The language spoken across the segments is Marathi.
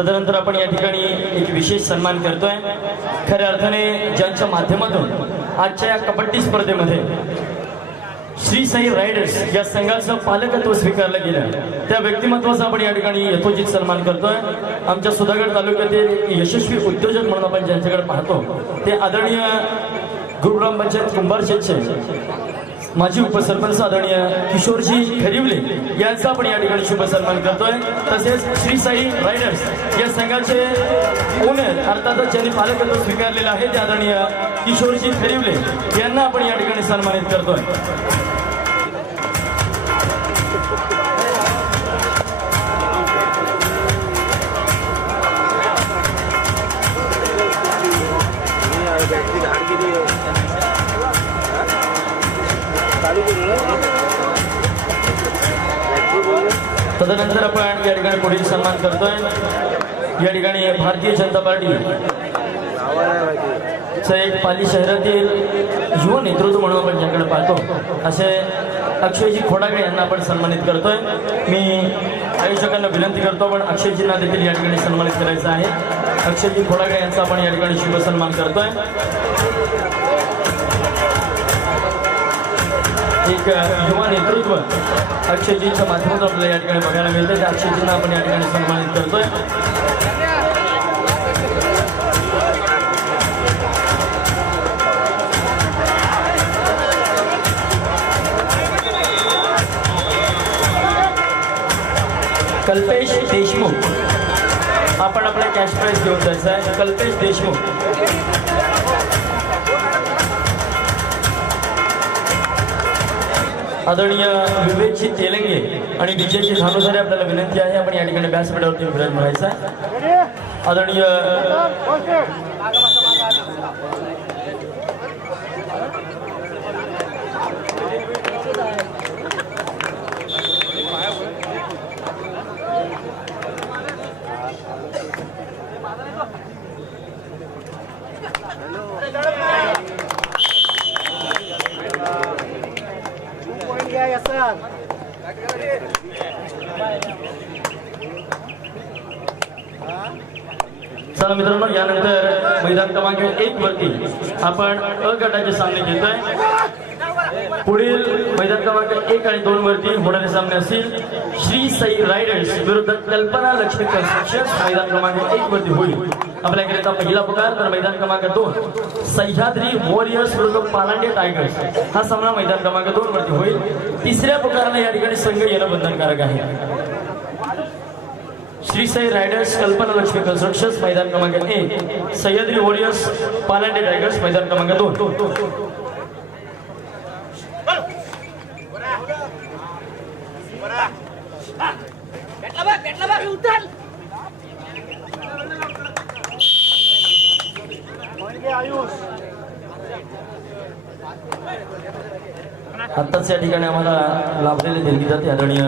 तदनंतर आपण या ठिकाणी एक विशेष सन्मान करतोय. खऱ्या अर्थाने ज्यांच्या माध्यमातून आजच्या या कबड्डी स्पर्धेमध्ये श्री साई रायडर्स या संघाचं पालकत्व स्वीकारलं गेलं. त्या व्यक्तिमत्वाचा आपण या ठिकाणी यथोचित सन्मान करतोय. आमच्या सुधागड तालुक्यातील यशस्वी उद्योजक म्हणून आपण ज्यांच्याकडे पाहतो ते आदरणीय गुरुग्राम पंचायत कुंभार शेतशे माजी उपसरपंच आदरणीय किशोरजी खरिवले यांचा आपण या ठिकाणी शुभ सन्मान करतोय. तसेच श्री साई रायडर्स या संघाचे ओनर अर्थातच ज्यांनी पालकत्व स्वीकारलेलं आहे ते आदरणीय किशोरजी खरिवले यांना आपण या ठिकाणी सन्मानित करतोय. बॅटरी तदनंतर आपण या ठिकाणी पुढील सन्मान करतोय. या ठिकाणी भारतीय जनता पार्टी चं एक पाली शहरातील युवा नेतृत्व म्हणून आपण ज्याकडे पाहतो असे अक्षयजी खोडागडे यांना आपण सन्मानित करतोय. मी आयोजकांना विनंती करतो पण अक्षयजींना देखील या ठिकाणी सन्मानित करायचं आहे. अक्षयजी खोडागडे यांचा आपण या ठिकाणी शुभसन्मान करतोय. एक युवा नेतृत्व अक्षयजींच्या माध्यमातून आपल्याला या ठिकाणी बघायला मिळतं त्या अक्षयजींना आपण या ठिकाणी सन्मानित करतोय. कल्पेश देशमुख. आपण आपला कॅश प्राईज घेऊन जायचं आहे. कल्पेश देशमुख. आदरणीय विवेकशी तेलंगे आणि विजयजी धानुसारे आपल्याला विनंती आहे आपण या ठिकाणी व्यासपीठावरती विराज म्हणायचा आदरणीय आदरणीय चला मित्रांनो यानंतर मैदान क्रमांक एक वरती आपण अ गटाचे सामने घेतोय. पुढील मैदान क्रमांक एक आणि दोन वरती होणारे सामने असतील श्री साई रायडर्स विरुद्ध कल्पना लक्ष्मी कन्स्ट्रक्शन मैदान क्रमांक एक वरती होईल. आपल्याकरिता पहिला पुकार तर मैदान क्रमांक दोन. सह्याद्री वॉरियर्स विरुद्ध पालांडे टायगर्स. हा सामना मैदान क्रमांक दोन वरती होईल. तिसऱ्या पुकाराला या ठिकाणी संघ येणं बंधनकारक आहे. श्री साई रायडर्स कल्पना लक्ष्मी कन्स्ट्रक्शन मैदान क्रमांक एक. सह्याद्री वॉरियर्स पालांडे टायगर्स मैदान क्रमांक दोन. भेटला बघ भेटला बघ आत्ताच या ठिकाणी आम्हाला लाभलेले देणगी जाते. आदरणीय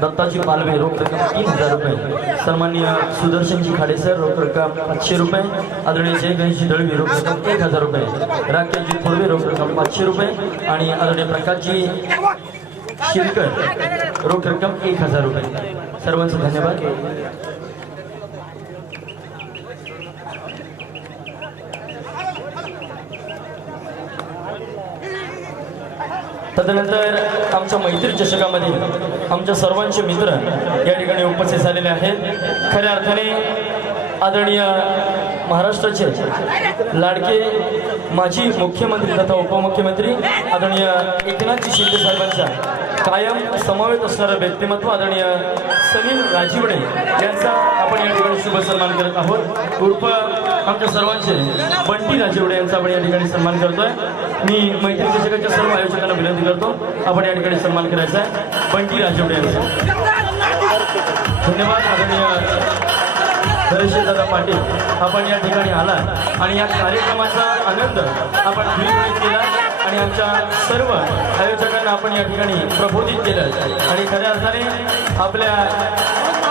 दत्ताजी पालवे रोख रक्कम तीन हजार रुपये. सन्माननीय सुदर्शनजी खाडेसर रोख रक्कम पाचशे रुपये. आदरणीय जय दळवी रोख रक्कम एक हजार रुपये. राकेशजी पूर्वे रोख रक्कम पाचशे रुपये. आणि आदरणीय प्रकाशजी शिरकर रोख रक्कम एक हजार रुपये. सर्वांचं धन्यवाद. तदनंतर आमच्या मैत्री चषकामध्ये आमच्या सर्वांचे मित्र या ठिकाणी उपस्थित झालेले आहेत. खऱ्या अर्थाने आदरणीय महाराष्ट्राचे लाडके माजी मुख्यमंत्री तथा उपमुख्यमंत्री आदरणीय एकनाथजी शिंदे साहेबांचा कायम समावेश असणारं व्यक्तिमत्व आदरणीय सलीम राजीवडे यांचा आपण या ठिकाणी शुभ सन्मान करत आहोत. उर्फ आमच्या सर्वांचे बंटी राजेवडे यांचा आपण या ठिकाणी सन्मान करतोय. मी मैत्री चषकाच्या सर्व आयोजकांना विनंती करतो आपण या ठिकाणी सन्मान करायचा आहे. बंटी राजेवडे यांचा. धन्यवाद आदरणीय दादा पाटील. आपण या ठिकाणी आला आणि या कार्यक्रमाचा आनंद आपण विनिमय केला आणि आमच्या सर्व आयोजकांना आपण या ठिकाणी प्रबोधित केलं. आणि खऱ्या अर्थाने आपल्या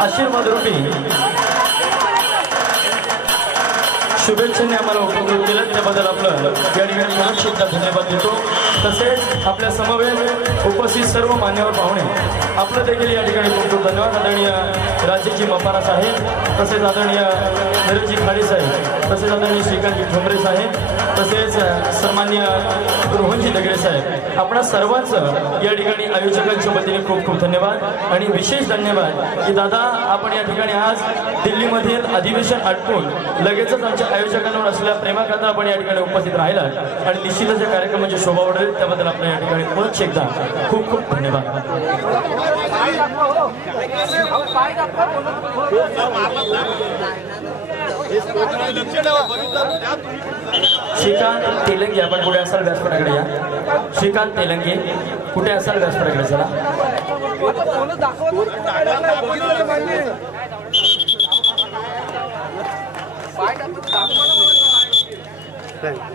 आशीर्वाद रूपी शुभेच्छांनी आम्हाला उपक्रम केला त्याबद्दल आपलं या ठिकाणी पुन्हा धन्यवाद देतो. तसेच आपल्या समवेत उपस्थित सर्व मान्यवर पाहुणे आपलं देखील या ठिकाणी खूप खूप धन्यवाद. आदरणीय राज्याची मपारा साहेब तसेच आदरणीय धीरजी खाडे साहेब तसेच आदरणीय श्रीकांत ठोंबरे साहेब तसेच सन्मान्य रोहनजी दगडे साहेब आपणा सर्वांचं या ठिकाणी आयोजकांच्या वतीने खूप खूप धन्यवाद आणि विशेष धन्यवाद की दादा आपण या ठिकाणी आज दिल्लीमधील अधिवेशन आटपून लगेचच आमच्या आयोजकांवर असलेल्या प्रेमाखातर आपण या ठिकाणी उपस्थित राहिला आणि निश्चितच या कार्यक्रमाची शोभा वाढेल त्याबद्दल आपल्या या ठिकाणी पुन्हा एकदा खूप खूप धन्यवाद. हो, हो. श्रीकांत तेलंगे आपण कुठे असाल व्यासपीठाकडे या श्रीकांत तेलंगे कुठे असाल व्यासपीठाकडे चला Thank you.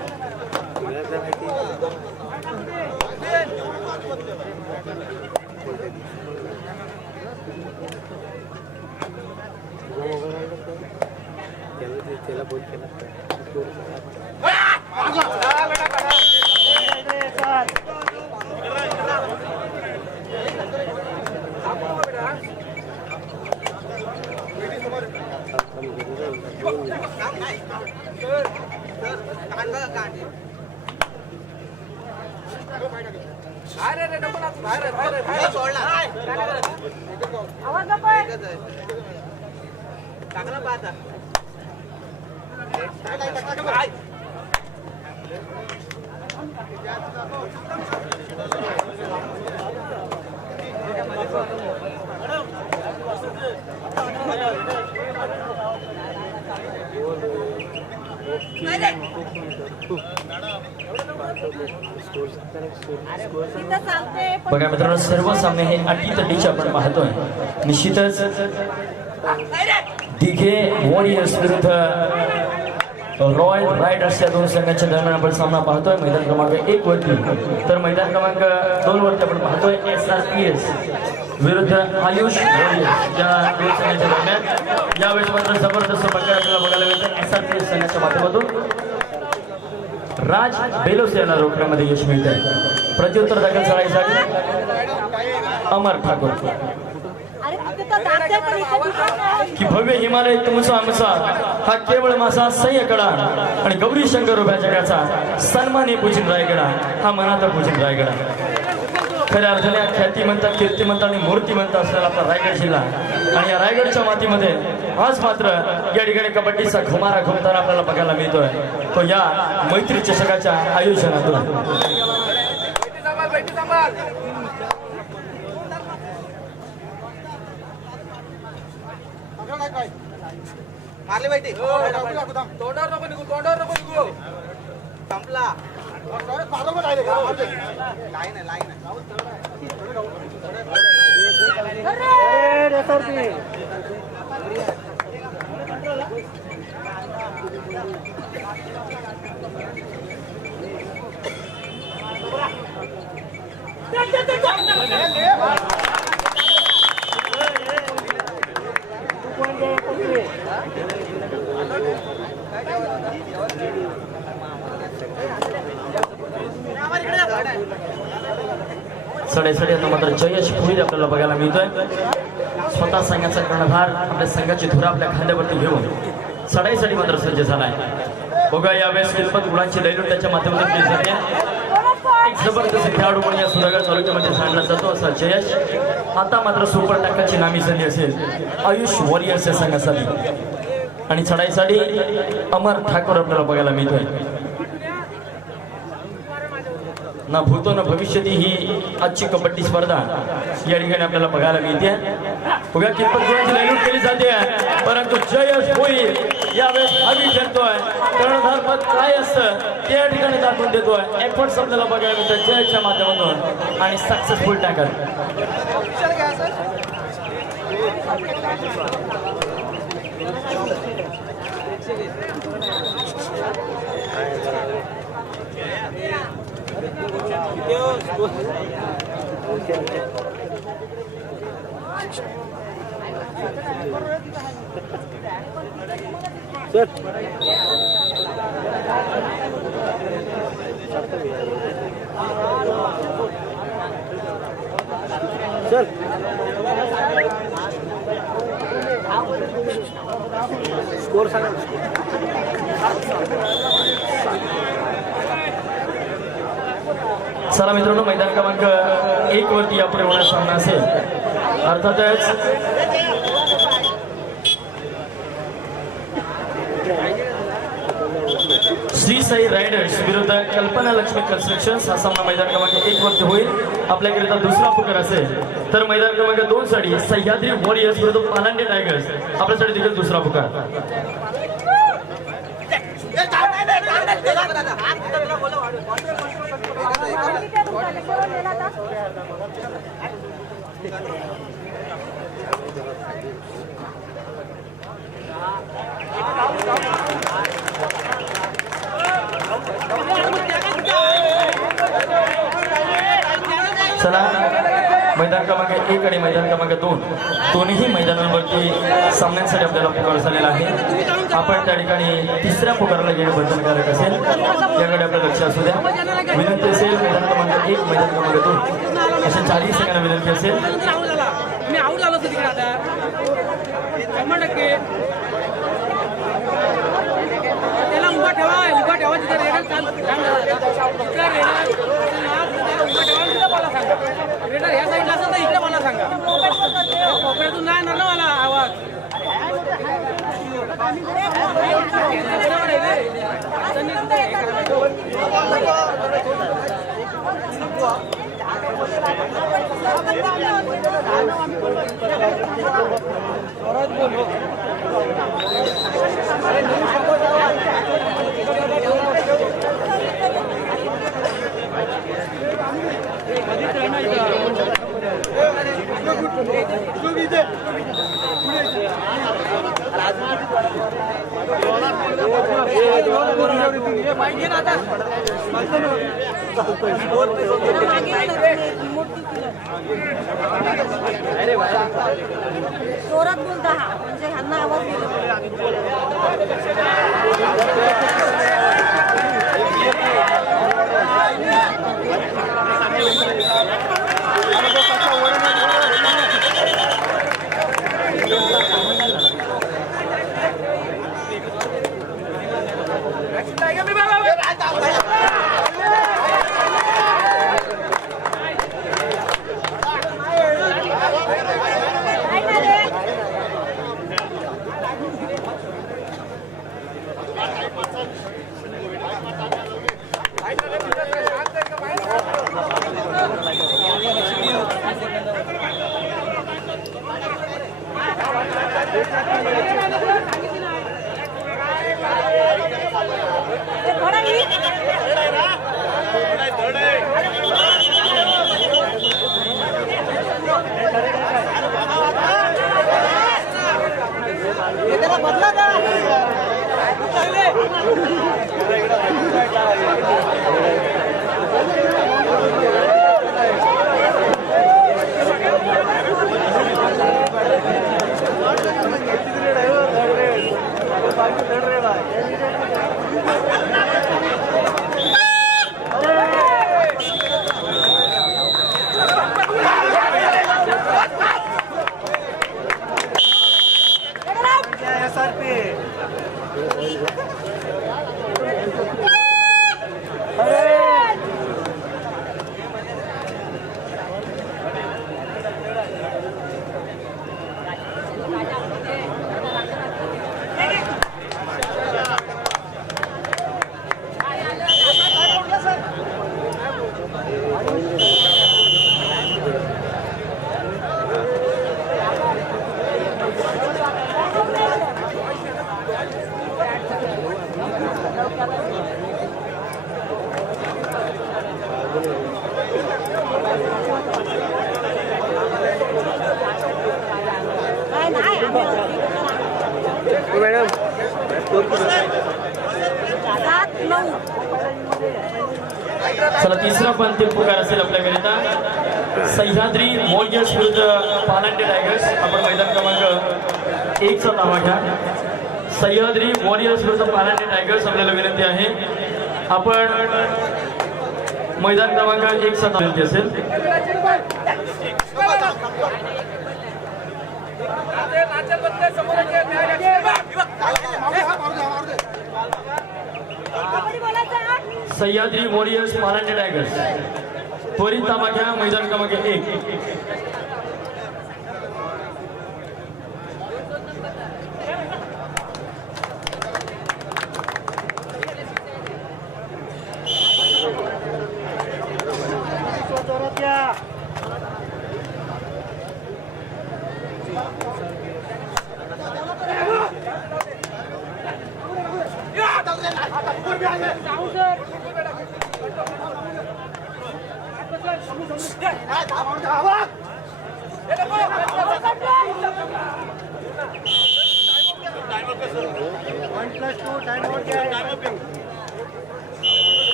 त्याला ते- त्याला बोल केला तिथं चालते पण बघा मित्रांनो सर्व सामने हे अटी तटीचे आपण पाहतोय. निश्चितच दिघे वॉरियर्स विरुद्ध रॉयल रायडर्स या दोन संघाच्या दरम्यान आपण सामना पाहतोय. मैदान क्रमांक एक वरती. तर मैदान क्रमांक दोन वरती आपण पाहतोय एस आर पी एस विरुद्ध आयुष या दोन संघाच्या दरम्यान. यावेळेस मात्र जबरदस्त प्रकार आपल्याला बघायला मिळतो एस आर पी एस संघाच्या माध्यमातून. राज बेलोस याला रोखण्यामध्ये यश मिळत आहे प्रत्युत्तर दाखल करायसाठी अमर ठाकूर अरे तिथं चालते पण इथं दुकान नाही. की भव्य हिमालय तुमचा आमचा हा केवळ माझा सह्य कडा आणि गौरी शंकर उभ्या जगाचा सन्माने पूजिन रायगडा हा मनाचा पूजिन रायगडा. खऱ्या अर्थाने ख्याती म्हणतात कीर्ती म्हणतात आणि मूर्ती म्हणतात असलेला आपला रायगड जिल्हा. आणि या रायगडच्या मातीमध्ये आज मात्र या ठिकाणी कबड्डीचा घुमारा घुमताना आपल्याला बघायला मिळतोय. तो या मैत्री चषकाच्या आयोजनातून. मारले माहिती तोंडावर नको निघू तोंडावर नको निघू संपला लाईन आहे लाईन आहे. सडेसडे आता मात्र जयश पुढील आपल्याला बघायला मिळतोय. स्वतः संघाचा कर्णधार आपल्या संघाची धुरा आपल्या खांद्यावरती घेऊन सडाईसाठी मात्र सज्ज झालाय. बघा यावेळेस कितपत गुणांची दैलूट त्याच्या माध्यमातून केली जाते एक जबरदस्त खेळाडू म्हणून या सुधागड तालुक्यामध्ये सांडला जातो असा जयश. आता मात्र सुपर टाकाची नामी झाली असेल. आयुष वॉरियर्स या संघासाठी. आणि चढाईसाठी अमर ठाकूर आपल्याला बघायला मिळतोय. ना भूतो ना भविष्यती ही आजची कबड्डी स्पर्धा. या ठिकाणी आपल्याला बघायला मिळते. बघा कितपत गुणांची लैलूट केली जाते परंतु जयश होईल यावेळेस हवी ठरतोय कर्णधार पद काय असतं ते या ठिकाणी दाखवून देतोय. एफर्ट्स आपल्याला बघायला मिळतात जयच्या माध्यमातून. आणि सक्सेसफुल ಸರ್ ಸರ್ ಸ್ಕೋರ್ सांगा चला मित्रांनो मैदान क्रमांक एक वरती यापुढे होणार सामना असेल अर्थातच श्री साई रायडर्स विरुद्ध कल्पना लक्ष्मी कन्स्ट्रक्शन हा सामना मैदान क्रमांक एक वरती होईल आपल्याकरिता दुसरा पुकार असेल तर मैदान क्रमांक दोन साठी सह्याद्री वॉरियर्स विरुद्ध पालांडे टायगर्स आपल्यासाठी देखील दुसरा पुकार चला. मैदान क्रमांक एक आणि मैदान क्रमांक दोन. दोन्ही मैदानांवरती सामन्यांसाठी आपल्याला पुकार झालेला आहे. आपण त्या ठिकाणी तिसऱ्या पुकाराला घेणं बंधनकारक असेल. याकडे आपलं लक्ष असू द्या. विनंती असेल मैदान क्रमांक एक मैदान क्रमांक दोन. अशा चारही सेकंद विनंती असेल. आऊट झाला मी आऊट झालो होतो तिकडे आता शंभर टक्के त्याला उभा ठेवा उभा ठेवा तिथे रेडर चाल रांग झाला. इकडे रेडर त्याला उभा ठेवा आणि तिथं मला सांगा रेडर ह्या साईडला असेल तर इकडे मला सांगा कोपऱ्यातून नाही येणार ना मला आवाज बरोबर आहे जोरात बोलता हा म्हणजे ह्यांना आवाज दिला. चला तिसरा पण ते प्रकार असेल आपल्याकरिता सह्याद्री वॉरियर्स विरुद्ध पालांडे टायगर्स. आपण मैदान क्रमांक एकचा दावा घ्या. सह्याद्री वॉरियर्स विरुद्ध पालांडे टायगर्स आपल्याला विनंती आहे. आपण मैदान क्रमांक एकचा नाव विनंती असेल. बोलायचं सह्याद्री वॉरियर्स पालांडे टायगर्स. त्वरित ताबा घ्या मैदान क्रमांक एक.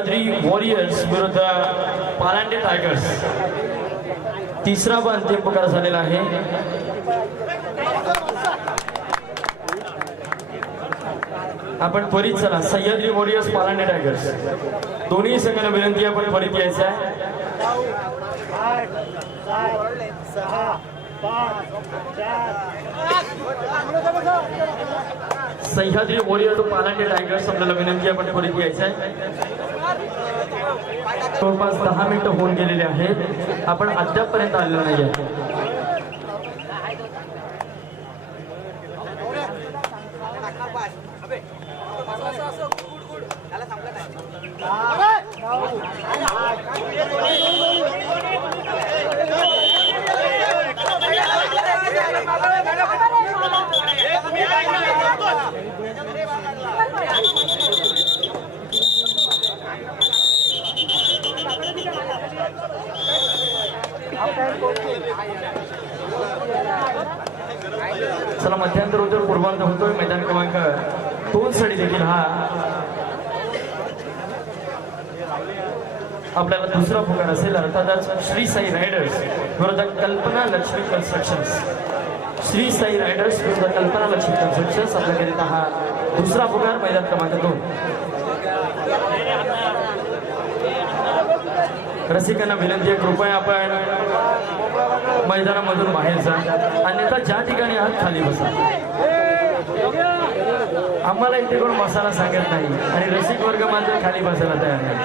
सह्याद्री वॉरियर्स विरुद्ध पालांडे टायगर्स तिसरा पण अंतिम प्रकार झालेला आहे आपण त्वरित चला सह्याद्री वॉरियर्स पालांडे टायगर्स दोन्ही संघाला विनंती आपण त्वरित यायचं आहे Sahyadri warrior to Palande tigers आपल्याला विनंती आपण त्वरित यायचं आहे जवळपास दहा मिनिटं होऊन गेलेली आहेत. आपण अद्यापपर्यंत आलेलो नाही आहे चला मध्यंतर होतोय पूर्वांत होतोय मैदान क्रमांक दोन साठी देखील हा. आपल्याला दुसरा पुकार असेल अर्थातच श्री साई रायडर्स विरुद्ध कल्पना लक्ष्मी कन्स्ट्रक्शन्स श्री साई रायडर्स विरुद्ध कल्पना लक्ष्मी कन्स्ट्रक्शन्स आपल्याकरिता हा दुसरा पुकार मैदान क्रमांक दोन. रसिकांना विनंती आहे कृपया आपण मैदानामधून बाहेर जा. अन्यथा ज्या ठिकाणी आहात खाली बसा. आम्हाला इथे कोण मसाला सांगत नाही. आणि रसिक वर्ग मात्र खाली बसायला तयार नाही.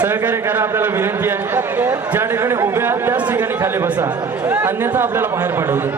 सहकार्य करा आपल्याला विनंती आहे. ज्या ठिकाणी उभे आहात त्याच ठिकाणी खाली बसा. अन्यथा आपल्याला बाहेर पाठवतो